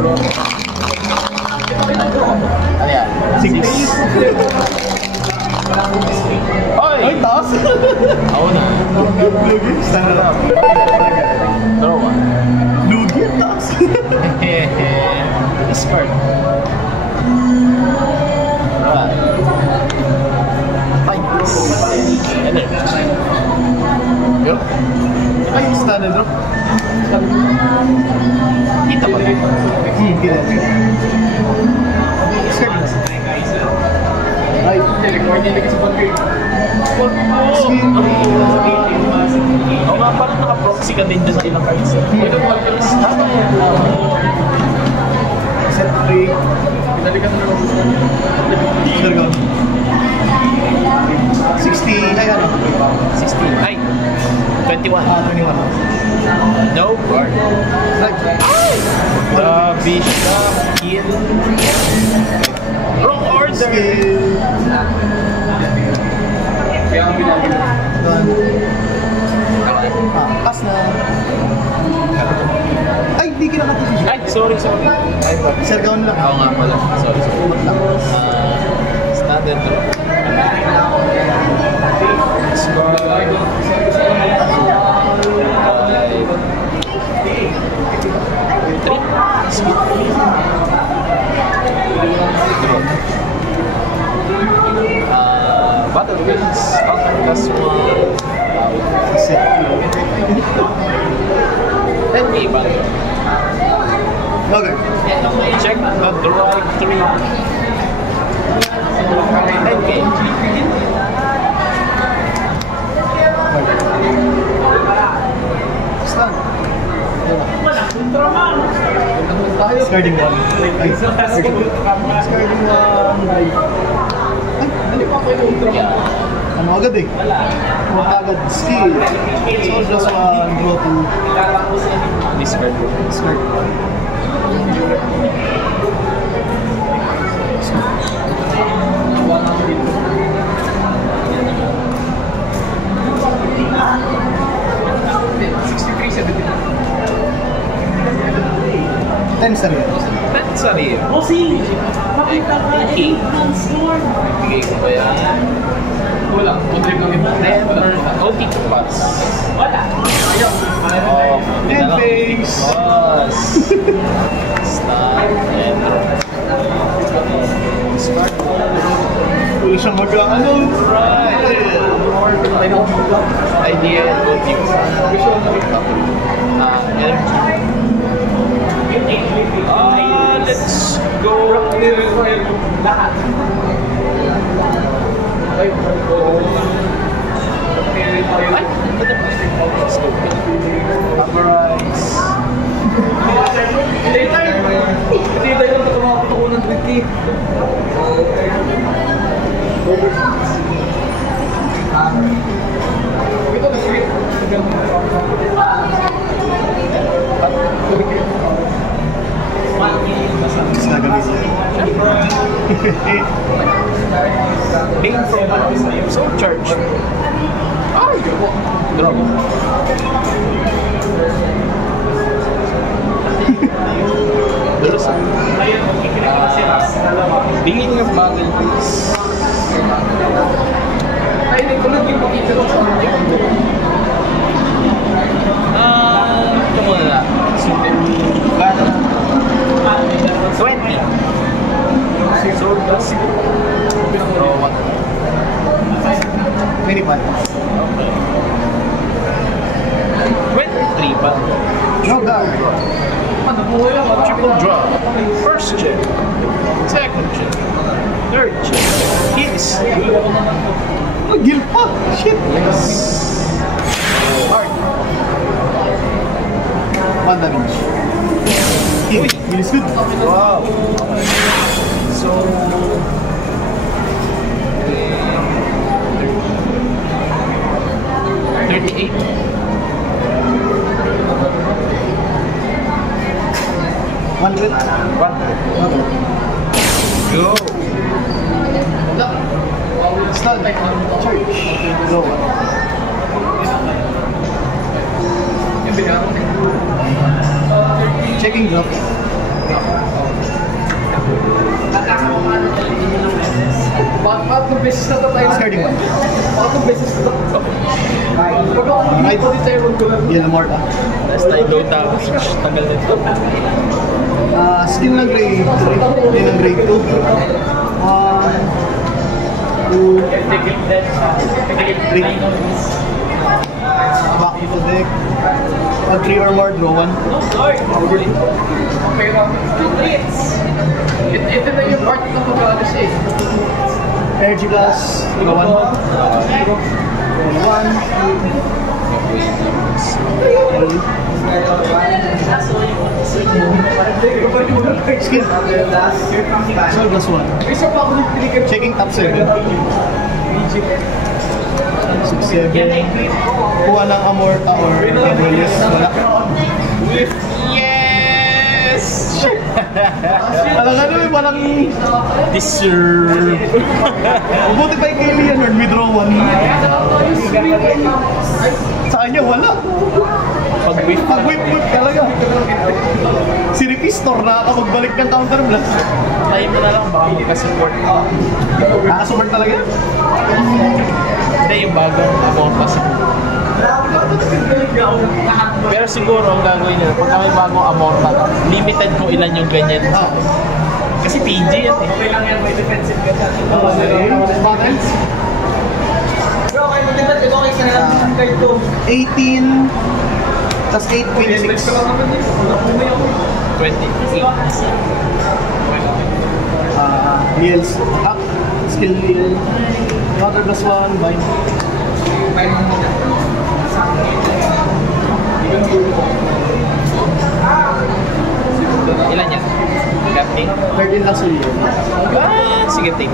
Ano yan? 6. Ay, taas! Ako na. Lugi, sana lang. Draw 1. Lugi, taas. Discard. Yun? Ay, standard draw. Kita ba? Kita. Ay, recording na kasi pag-game. Oo nga, parang naka-proxy ka din dyan sa ilang cards. Set 3. Pinalikan na lang. Sargon. 60, ay ano? 16. Ay! 21. 21. No card. Grabe siya. Kill. Wrong order. Skill. Kaya ang bilangin. Pass na. Ay, di kinakatisip. Ay, sorry. Ay, Sargon lang. Oo nga pala. Sorry. Standard draw. Battle wins. Counter plus 1. Then game battle. Okay. Check the draw 3. Then game. Stand. Discarding 1. Ay, discarding 1. Ay, dali pa ako yung ultra. Ano agad eh? Pumunta agad. Skill. So, plus 1, draw 2. Discard. Discard. 10 sa rin. 10 sa rin. Bossing! Makita ka King. ng storm! Bigay ko ba yan? Wala. Contrib lang ito. Then, OT to pass. Wala! Oh, And face. Boss. Start and discard. Wala siyang mag-ano. Right. Idea and OT. Let's go. Lahat! Ay, let's go. Vaporize. Hindi tayo yung tumakot ako ng 20. Ito na sweet. Main from Soul Charge. Ay! Drop. There's a beginning of battle, please. Ay, hindi ko lang yung makita ko sa mga. Ito muna na. 20. Soul plus. Draw 1. Mini pan. 23 pa. No guard. Triple draw. First check. Second check. Third check. Hits. Gil pa! Shit! Hard. 1 damage. Uy! Bilis good! Wow. So... 38. One red. Go. Stun. Church. Go. Checking drop. Pangatong beses na tayo. Discarding 1. Pangatong beses na tayo. Ay, ito din tayo mag-gulang. Yellow Mort ah. Last time daw tapos tagal nito. Skill ng grade 3. Din ng grade 2. 2, 3. Back to deck. Pag 3 or more, draw 1. Ito na yung part ng pag-alas eh. Energy Blast, draw 1. Draw 1. Skill. Soul plus 1. Isa pa ako nagtiligan. Checking top 7. 6, 7. Kuha ng Amorta or Abuelis. Wala. Yes! Alam nga naman, parang Deserve! buti pa yung kay Leonard, withdraw 1. Sa kanya, wala. Pag-whip Pag-whip-whip talaga. Si Repistor, nakakapagbalik ng counter blast. tayo mo na lang, baka magka-support. Nakasupport talaga. Hindi, yung bagong Amorta siguro. Pero siguro ang gagawin nila, pagka may bagong Amorta, limited kung ilan yung ganyan. Kasi PG yan eh. Okay lang yan, may defensive ka dyan. Battles? Bro, kayo maganda, ito kayo sa nalang card to. 18 plus 8, 26. 28. Reels. Skill reel. Counter plus 1, bind. Ilan yan? Captain? 13 last reel. Sige, take.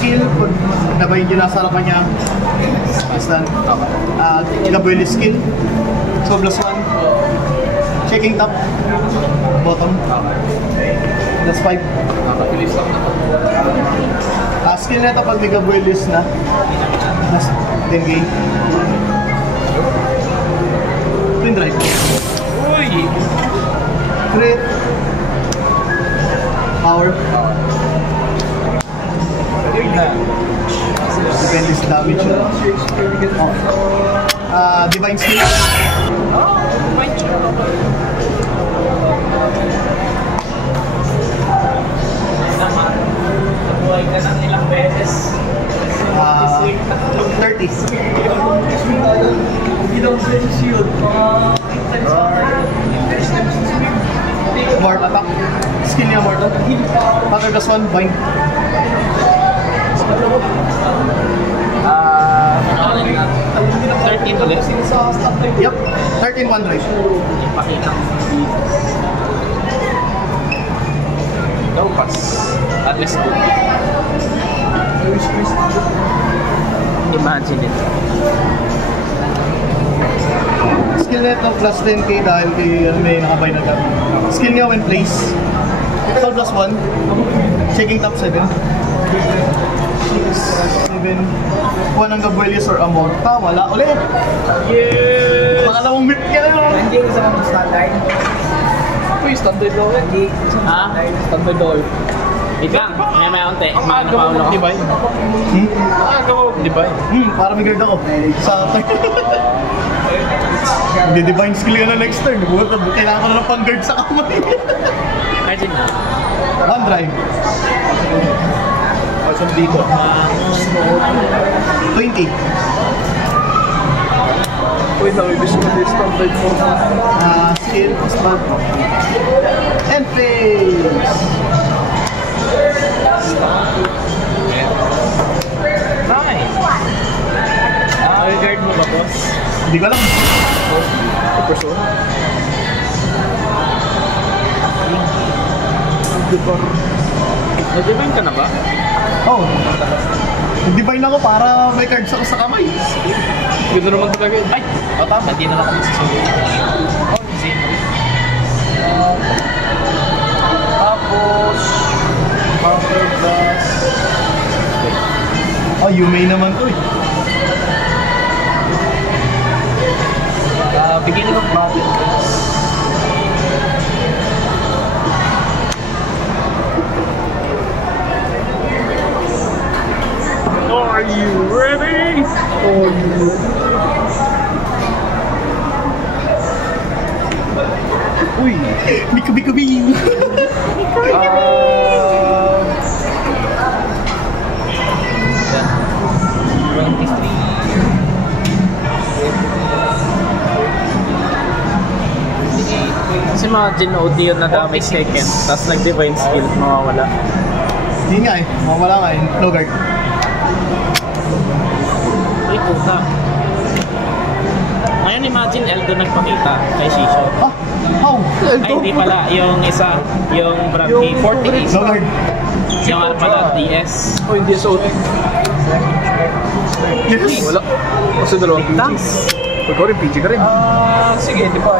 Skill, pag nabayin nyo nasa harapan niya, basta, Gabriel skill, so plus 1, checking top, bottom, plus 5. Skill na ito pag may Gabriel na, plus 10k. Twin drive. Uy! Crit. Power. Depende sa damage yun. Divine Skill. Oh, mind you. Nabuhay ka ng ilang beses. 30. Ginaw sa shield. Mort attack. Skill niya Mort attack. Counter plus 1, bind. 13 ulit. Yup. 13 1 drive. Ipakita. No pass. At least good. Imagine it. Skill nito plus 10k dahil may nakabay na gamit. Skill niya when place. Soul plus 1. Checking top 7. 6, 7. Kuha ng Gabuelius or Amorta. Wala ulit. Yes! Pangalawang whip ka na. Hindi ko sa mga standard. Uy, standard daw eh. Hindi. Ha? Standard daw eh. Wait lang, may unti. Ang aga mo mag-divine. Ang aga mo mag-divine. Para may guard ako. Sa Mag-divine skill ka na next turn. Kailangan ko na ng pang-guard sa kamay. Imagine na. One drive. Pasang dito. 20. Uy, nakibis mo din standard mo. Skill, spot. And face. Nice! Guard mo ba, boss? Hindi ko alam. Person? Nag-divine ka na ba? Oh. Nag-divine ako para may cards ako sa kamay. Ganda naman talaga yun. Ay! O tama, di na lang kami susunod. Oh, zero. Tapos... Counter plus... Oh, you may naman to eh. Beginning of battle. Are you ready? Uy! Bika-bika-bing! Kasi imagine OD yun na damage second, tapos nag-divine skill, mawawala. Hindi nga eh. Mawala nga eh. No guard. Ay, puta. Ngayon imagine Eldo nagpakita kay Shisho. Ah! How? Ay, hindi pala. Yung isa, yung Brampi 40. No guard. Yung ano pala, DS. Oh, hindi sa OT. Yes! Wala. Kasi dalawang PG. Thanks. Ikaw rin, PG ka rin. Sige, di ba?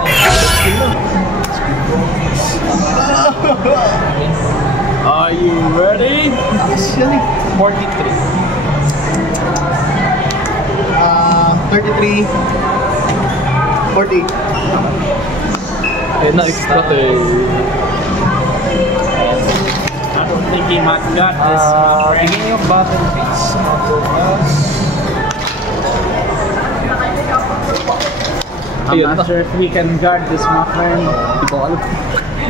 Are you ready? Yes, yan eh. 43. 33. 48. Eh, na-extra eh. I don't think he might got this. Beginning of battle phase. I'm not sure if we can guard this, my friend. Di ko alam.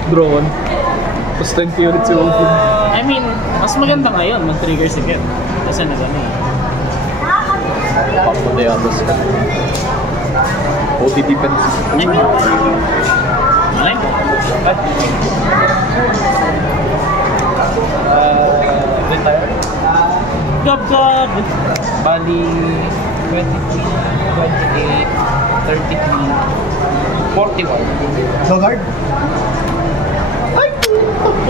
Drone. Tapos 20 ulit si OT. I mean, mas maganda ngayon mag-trigger si Ken. Kasi na gano'n eh. Papunta yung others ka. OT defense. Malay mo. But, retire? Gab! Bali, 23, 28, 33, 41. No guard.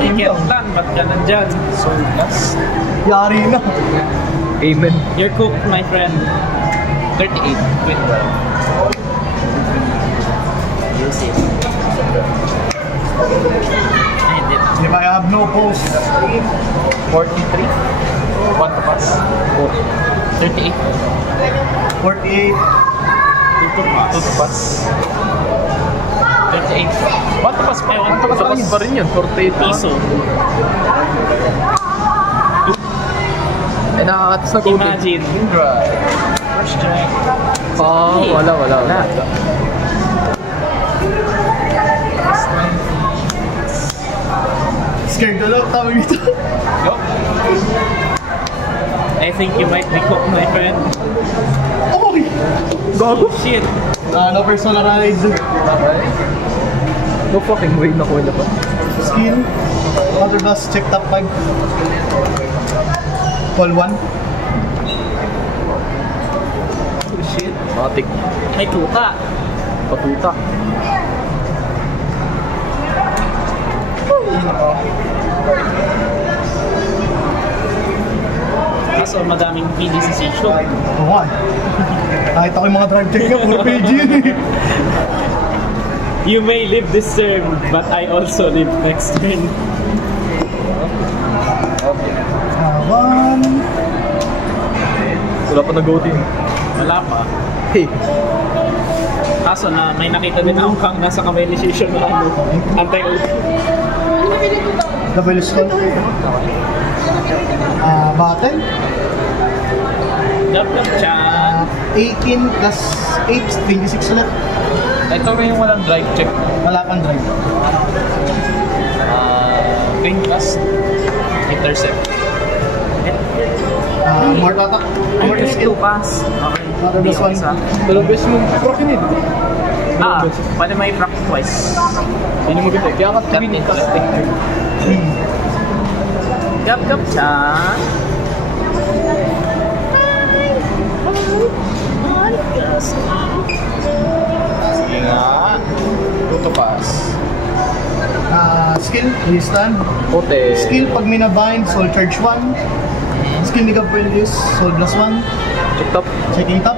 Uy, Kentan, ba't ka nandyan? Soul Blast. Yari na. Amen. You're cooked, my friend. 38, 12. You'll see. Ay, hindi na. If I have no post. 43. One to pass. 38. 48. Two to pass. 38. One to pass pa yun. One to pass Tapos pa rin yun. 48 piso. Eh, nakakatas na OT. Imagine. First check. Wala. Scared na lang. Tawag dito. Go. I think you might be cooked, my friend. Oh! Gago. Shit. No personalized. No fucking way na kuha na pa. Skill. Other dust. Check top 5. Call 1. Oh, shit. Matik. May tuta. Patuta. Kaso madaming PD sa session. Oo nga. Nakita ko yung mga drive check niya. Puro PG yun eh. You may live this turn, but I also live next turn. One. Wala pa nag-OT. Wala pa. Hey. Kaso na may nakita din akong kang nasa kamay ni Shisho na ano, anti-ult. Double skull. Battle. Gab chan. 18 plus 8, 26 ulit. Ito rin yung walang drive check. Wala kang drive. Green plus. Intercept. More attack. More skill. pass. Okay. Other Hindi this ako one. isa. Dalawang beses mo prokinid. Pwede may frack twice. Hindi mo ganda. Kaya ka Got interesting. Gab chan. Sige nga. Tuto pass. Skill. Restan. Ote. Skill pag minabind. Soul charge 1. Skill ni Gab will use. Soul plus 1. Check top. Checking top.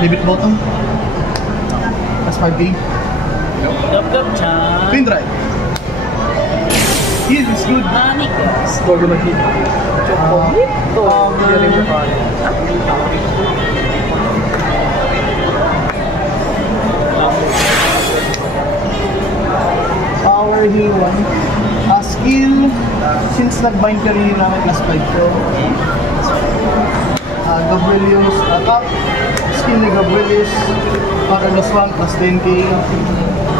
Leave it bottom. Plus 5D. Gab chan. Twin drive. Heal is good. Nani guys. Bago nag-hit. Ito. Hindi rin mo pa. nag-bind kanina namin class 5 ko. Gabrielius Cap. Skill ni Gabrielius. Para los 1 plus 10k.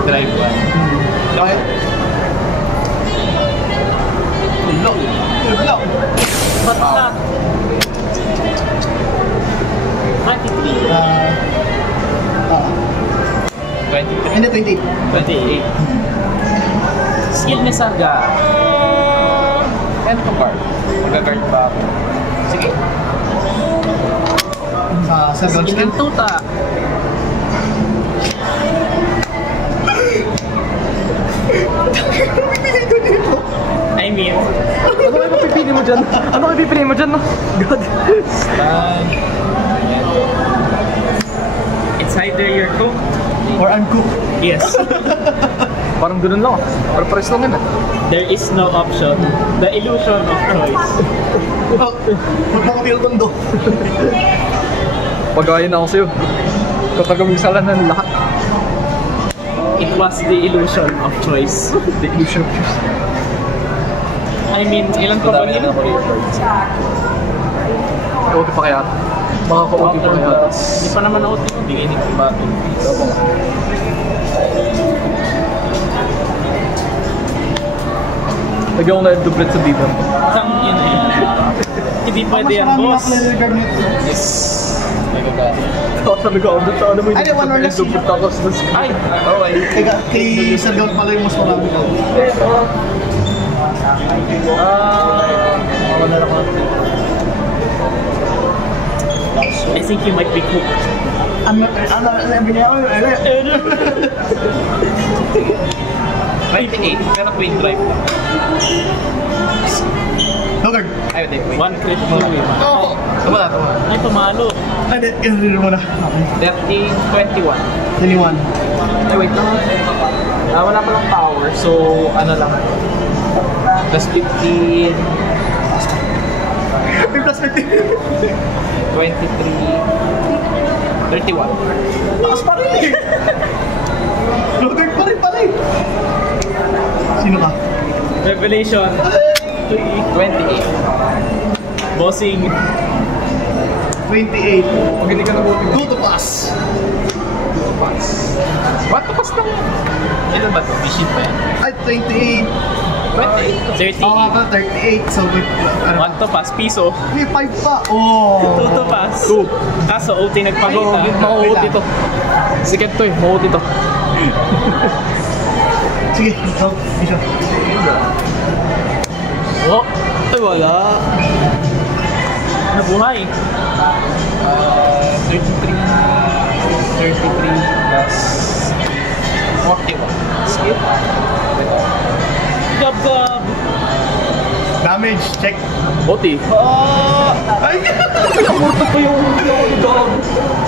Drive 1. Kaya? Low. Low. But not. 23. 23. Hindi, 28. 28. Skill ni Sarga. End to card. Mag-guard pa ako. Sige. Several Skill skill. ng tuta. I mean, Ano kayo mapipili mo dyan? Ano kayo pipili mo dyan, no? God. it's either your cook. Or uncooked. Yes. Parang ganun lang. Pero pares lang yun, eh. There is no option. The illusion of choice. Huwag mo kapil tondo. Pag-ayin na ako sa'yo. Katagamisalan ng lahat. It was the illusion of choice. The illusion of choice. I mean, ilan pa ba nila? OT pa kaya? Makaka-OT pa kaya? Hindi pa naman ako bigay ni Battle Piece. Lagyan ko na yung dublet sa bibam. Isang yun eh. Hindi pwede yan, boss. Yes. Ako talaga ako doon. Ano mo Ay, di, one more less. dublet ako sa Ay, okay. Kay Sir Gaut pala yung mas marami ko. Wala na ako. I think you might be cooked. Sabi niya ako, 28, pero twin drive lang. Logard. Ay, hindi. One crit mo eh. Oo. Tumala. Ay, pumalo. Ay, hindi mo na. 30, 21. 21. Ay, wait lang. Wala pa lang power, so ano lang. Plus 15, May plus 15. 23, 31. Taas pa rin eh. Logard pa rin pala eh. Sino ka? Revelation 28. Bossing 28. Pag hindi ka nabuti. Go to pass. What? Tapos lang yan. Ilan ba ito? Machine pa yan? Ay, 28. 28. Tama ka, 38. So, wait. Ano? 1 to pass, piso. May 5 pa. Oh. 2 to pass. 2. Kaso OT nagpakita. Mauuti to. Sikat to eh. Mauuti to. Sige, go. Isa. Oh! Ay, wala. Nabuhay. 33 plus 41. Skip. Gab-gab. Damage, check. Oti. Ay! Amorto pa yung dog.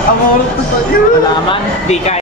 Amorto pa yun. Malaman. Di kaya.